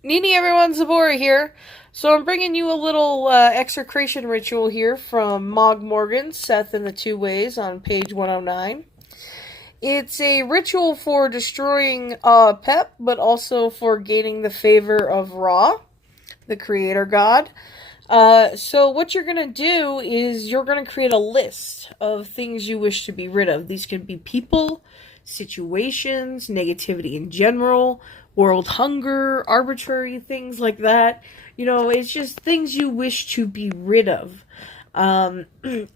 Nini everyone, Zabora here. So I'm bringing you a little execration ritual here from Mog Morgan, Seth and the Two Ways on page 109. It's a ritual for destroying A'apep, but also for gaining the favor of Ra, the creator god. So what you're going to do is you're going to create a list of things you wish to be rid of. These can be people, situations, negativity in general, world hunger, arbitrary things like that. You know, it's just things you wish to be rid of. And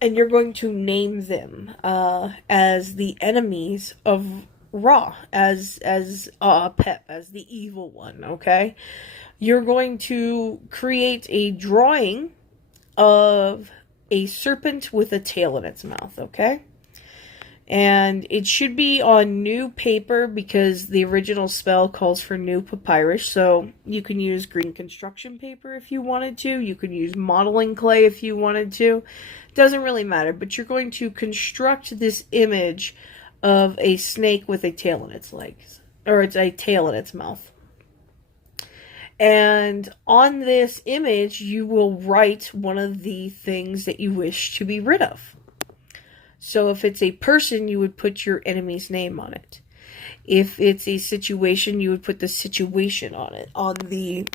you're going to name them as the enemies of Ra, as Pep, as the evil one, okay? You're going to create a drawing of a serpent with a tail in its mouth, okay? And it should be on new paper because the original spell calls for new papyrus. So you can use green construction paper if you wanted to. You can use modeling clay if you wanted to. Doesn't really matter. But you're going to construct this image of a snake with a tail in its legs. Or it's a tail in its mouth. And on this image, you will write one of the things that you wish to be rid of. So if it's a person, you would put your enemy's name on it. If it's a situation, you would put the situation on it, on the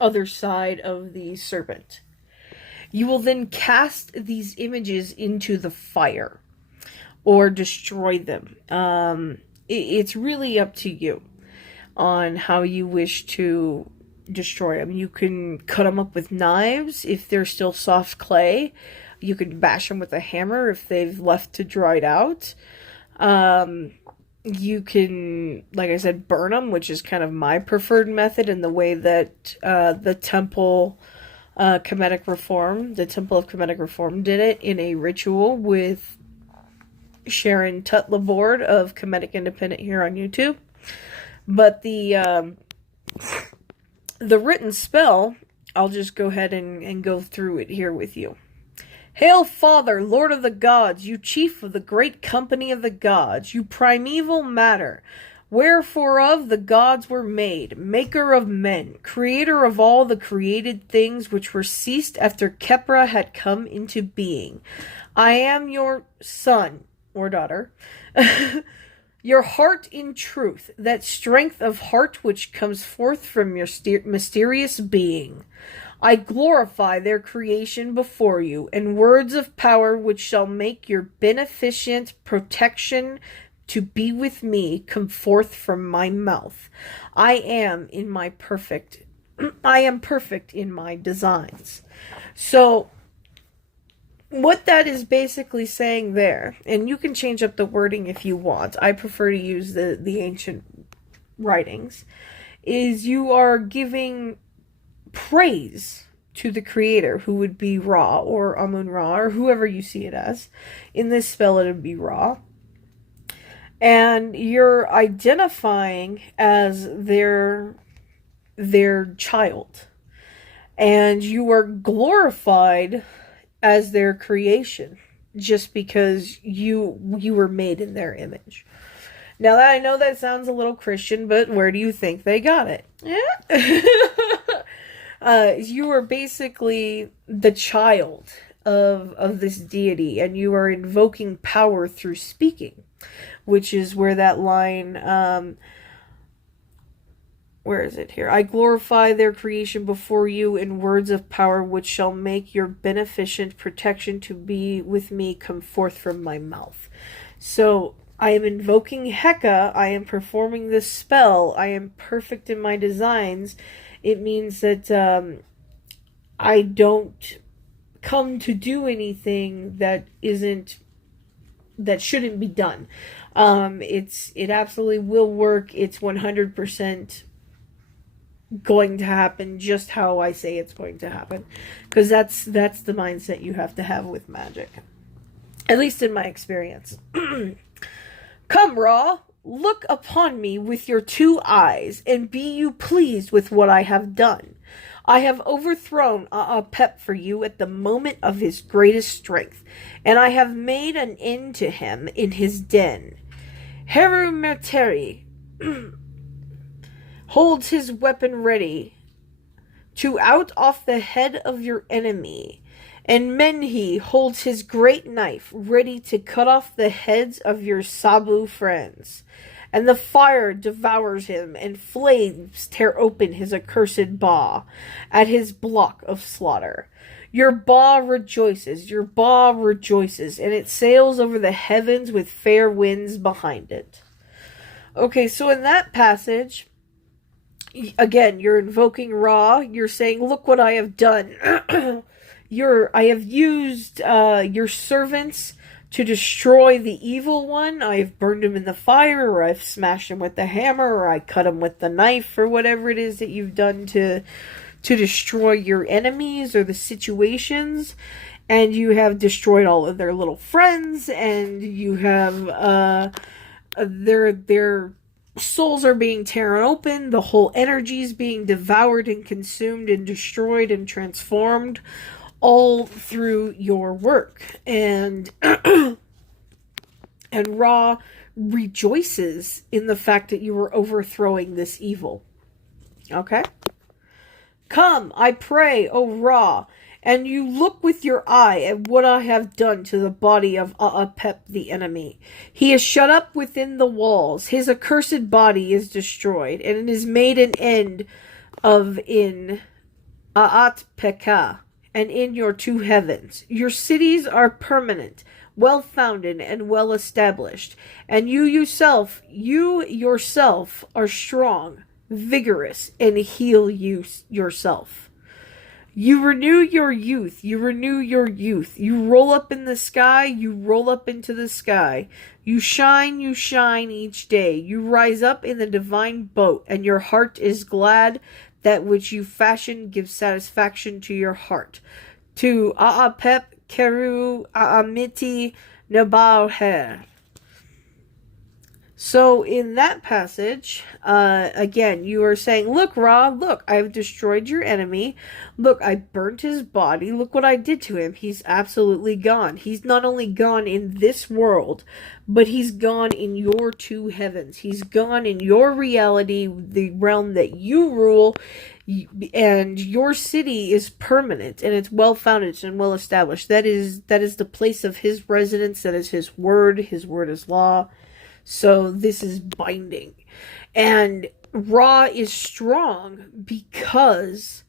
other side of the serpent. You will then cast these images into the fire or destroy them. It's really up to you on how you wish to destroy them. You can cut them up with knives if they're still soft clay. You could bash them with a hammer if they've left to dried out. You can, like I said, burn them, which is kind of my preferred method in the way that the Temple of Kemetic Reform did it in a ritual with Sharon Tutlabord of Kemetic Independent here on YouTube. But the written spell, I'll just go ahead and go through it here with you. Hail, Father, Lord of the gods, you chief of the great company of the gods, you primeval matter, wherefore of the gods were made, maker of men, creator of all the created things which were ceased after Khepra had come into being. I am your son, or daughter, your heart in truth, that strength of heart which comes forth from your mysterious being. I glorify their creation before you, and words of power which shall make your beneficent protection to be with me come forth from my mouth. I am perfect in my designs. So what that is basically saying there, and you can change up the wording if you want. I prefer to use the ancient writings, is you are giving praise to the creator, who would be Ra or Amun-Ra or whoever you see it as. In this spell, it would be Ra. And you're identifying as their child. And you are glorified as their creation just because you were made in their image. Now, I know that sounds a little Christian, but where do you think they got it? Yeah. You are basically the child of this deity, and you are invoking power through speaking, which is where that line, where is it here? I glorify their creation before you in words of power which shall make your beneficent protection to be with me come forth from my mouth. So I am invoking Heka, I am performing this spell, I am perfect in my designs. It means that I don't come to do anything that shouldn't be done. It absolutely will work. It's 100% going to happen just how I say it's going to happen, because that's the mindset you have to have with magic, at least in my experience. Come, Ra, look upon me with your two eyes, and be you pleased with what I have done. I have overthrown A'apep for you at the moment of his greatest strength, and I have made an end to him in his den. Heru Merteri, holds his weapon ready to out off the head of your enemy. And Menhi holds his great knife ready to cut off the heads of your Sabu friends. And the fire devours him, and flames tear open his accursed Ba at his block of slaughter. Your Ba rejoices, and it sails over the heavens with fair winds behind it. Okay, so in that passage, again, you're invoking Ra. You're saying, look what I have done. I have used your servants to destroy the evil one. I have burned him in the fire, or I've smashed him with the hammer, or I cut him with the knife, or whatever it is that you've done to destroy your enemies or the situations. And you have destroyed all of their little friends, and you have their souls are being torn open, the whole energy is being devoured and consumed and destroyed and transformed, all through your work. And and Ra rejoices in the fact that you are overthrowing this evil. Okay? Come, I pray, O Ra, and you look with your eye at what I have done to the body of A'apep the enemy. He is shut up within the walls. His accursed body is destroyed, and it is made an end of in A'atpekah, and in your two heavens. Your cities are permanent, well-founded, and well-established, and you yourself are strong, vigorous, and heal yourself. You renew your youth. You roll up in the sky. You roll up into the sky. You shine each day. You rise up in the divine boat, and your heart is glad. That which you fashion gives satisfaction to your heart. To A'apep, Keru, A'amiti, Nabauher. So in that passage, again, you are saying, look, Ra, look, I've destroyed your enemy. Look, I burnt his body. Look what I did to him. He's absolutely gone. He's not only gone in this world, but he's gone in your two heavens. He's gone in your reality, the realm that you rule, and your city is permanent, and it's well-founded and well-established. That is the place of his residence. That is his word. His word is law. So this is binding. And Ra is strong because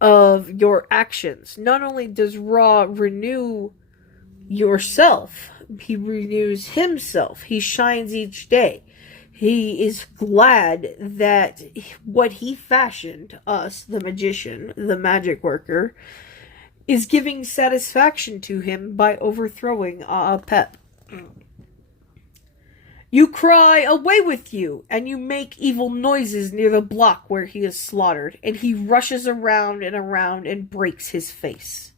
of your actions. Not only does Ra renew yourself, he renews himself. He shines each day. He is glad that what he fashioned, us, the magician, the magic worker, is giving satisfaction to him by overthrowing A'apep. You cry, away with you, and you make evil noises near the block where he is slaughtered, and he rushes around and breaks his face.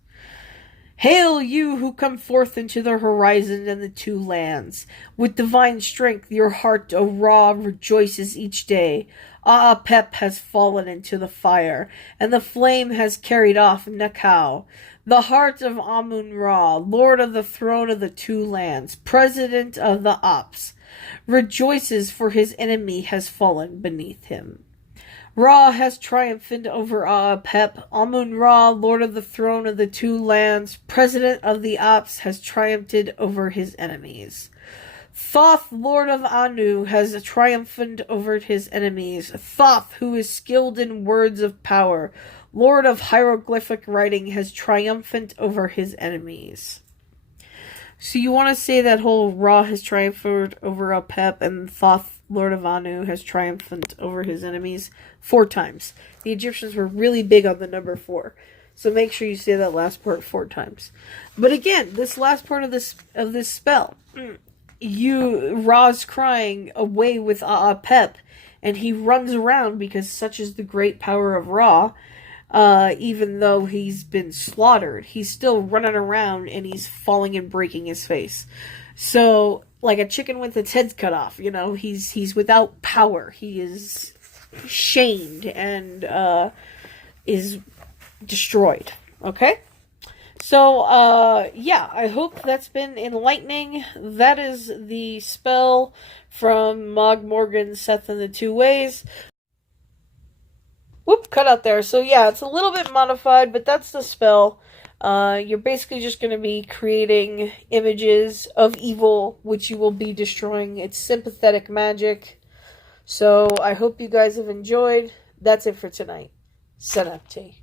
Hail, you who come forth into the horizon and the two lands. With divine strength your heart, O Ra, rejoices each day. A'apep has fallen into the fire, and the flame has carried off Nekau. The heart of Amun-Ra, lord of the throne of the two lands, president of the Ops, rejoices, for his enemy has fallen beneath him. Ra has triumphed over A'apep. Amun-Ra, lord of the throne of the two lands, president of the Ops, has triumphed over his enemies. Thoth, lord of Anu, has triumphed over his enemies. Thoth, who is skilled in words of power, lord of hieroglyphic writing, has triumphed over his enemies. So you want to say that whole Ra has triumphed over A'apep, and Thoth, lord of Anu, has triumphed over his enemies 4 times. The Egyptians were really big on the number 4. So make sure you say that last part 4 times. But again, this last part of this spell, Ra's crying away with A'apep, and he runs around because such is the great power of Ra. Even though he's been slaughtered, he's still running around and he's falling and breaking his face. So, like a chicken with its head cut off, he's without power. He is shamed and is destroyed. Okay? So, yeah, I hope that's been enlightening. That is the spell from Mog Morgan, Seth and the Two Ways. Whoop, cut out there. So yeah, it's a little bit modified, but that's the spell. You're basically just going to be creating images of evil, which you will be destroying. It's sympathetic magic. So I hope you guys have enjoyed. That's it for tonight. Senapti.